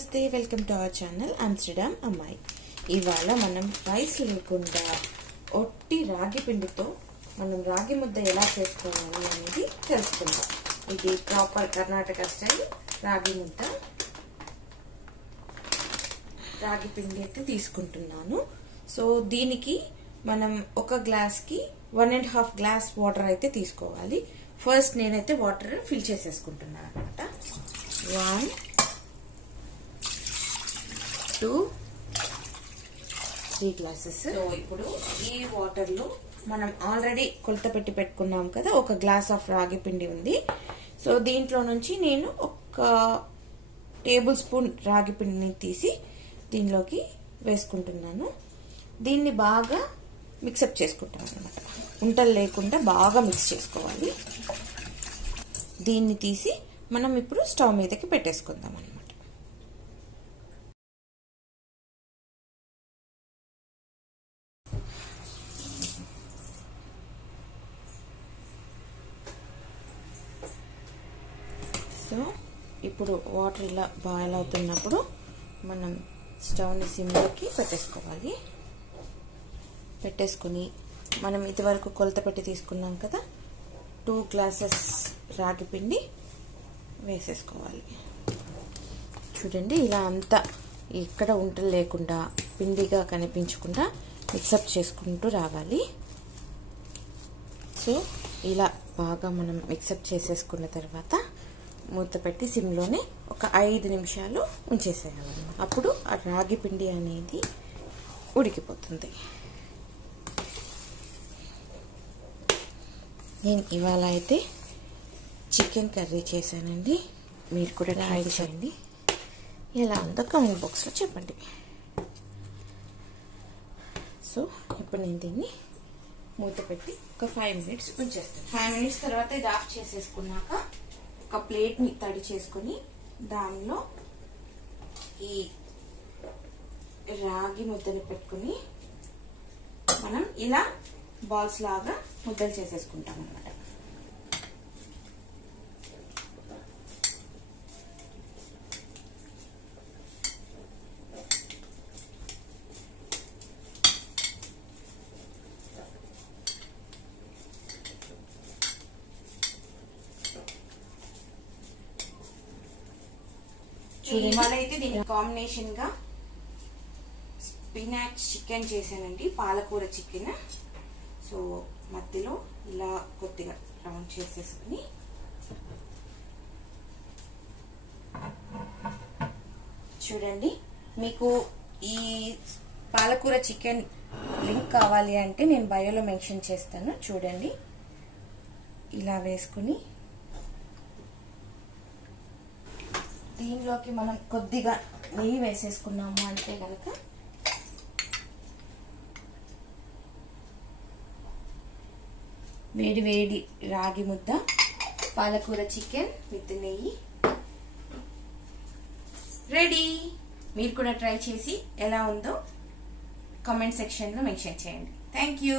నమస్తే welcome to our channel Amsterdam అమ్మాయి. ఇవాళ మనం రైస్ లేకుండా ఒట్టి రాగి పిండితో మనం రాగి ముద్ద ఎలా చేసుకోవాలి అనేది తెలుసుకుందాం. ఇది ప్రాపర్ కర్ణాటక స్టైల్ రాగి ముద్ద. రాగి పిండి అయితే తీసుకుంటున్నాను. సో దీనికి మనం ఒక గ్లాస్కి 1.5 గ్లాస్ వాటర్ అయితే తీసుకోవాలి. ఫస్ట్ నేనైతే వాటర్ ఫిల్ చేసేసుకుంటున్నాను అనమాట. 1 2 3 గ్లాసెస్. సో ఇప్పుడు ఈ వాటర్ లో మనం ఆల్రెడీ కొలత పెట్టి పెట్టుకున్నాం కదా, ఒక గ్లాస్ ఆఫ్ రాగి పిండి ఉంది. సో దీంట్లో నుంచి నేను ఒక టేబుల్ స్పూన్ రాగి పిండిని తీసి దీనిలోకి వేసుకుంటున్నాను. దీన్ని బాగా మిక్సప్ చేసుకుంటాను అనమాట. ఉంటలు లేకుండా బాగా మిక్స్ చేసుకోవాలి. దీన్ని తీసి మనం ఇప్పుడు స్టవ్ మీదకి పెట్టేసుకుందాం అనమాట. సో ఇప్పుడు వాటర్ ఇలా బాయిల్ అవుతున్నప్పుడు మనం స్టవ్ని సిమ్లోకి పెట్టేసుకోవాలి. పెట్టేసుకుని మనం ఇదివరకు కొలత పెట్టి తీసుకున్నాం కదా, 2 గ్లాసెస్ రాగి పిండి వేసేసుకోవాలి. చూడండి, ఇలా అంతా ఎక్కడ ఉంటలు లేకుండా పిండిగా కనిపించకుండా మిక్సప్ చేసుకుంటూ రావాలి. సో ఇలా బాగా మనం మిక్సప్ చేసేసుకున్న తర్వాత మూత పెట్టి సిమ్లోనే ఒక 5 నిమిషాలు ఉంచేసేయాలి. అప్పుడు ఆ రాగి పిండి అనేది ఉడికిపోతుంది. నేను ఇవాళ అయితే చికెన్ కర్రీ చేశానండి. మీరు కూడా ట్రై చేయండి. ఎలా ఉందో కామెంట్ బాక్స్లో చెప్పండి. సో ఇప్పుడు నేను దీన్ని మూత పెట్టి ఒక 5 మినిట్స్ ఉంచేస్తాను. 5 మినిట్స్ తర్వాత ఇది ఆఫ్ చేసేసుకున్నాక ఒక ప్లేట్ని తడి చేసుకుని దానిలో ఈ రాగి ముద్దని పెట్టుకుని మనం ఇలా బాల్స్ లాగా ముద్దలు చేసేసుకుంటాం అన్నమాట. ఇవాళ అయితే దీని కాంబినేషన్ గా స్పినాచ్ చికెన్ చేశానండి, పాలకూర చికెన్. సో మధ్యలో ఇలా కొద్దిగా రౌండ్ చేసేసుకుని చూడండి. మీకు ఈ పాలకూర చికెన్ లింక్ కావాలి అంటే నేను బయోలో మెన్షన్ చేస్తాను. చూడండి, ఇలా వేసుకుని దీనిలోకి మనం కొద్దిగా నెయ్యి వేసేసుకున్నాము అంటే కనుక వేడి వేడి రాగి ముద్ద, పాలకూర చికెన్ విత్ నెయ్యి రెడీ. మీరు కూడా ట్రై చేసి ఎలా ఉందో కామెంట్ సెక్షన్లో మెన్షన్ చేయండి. Thank you.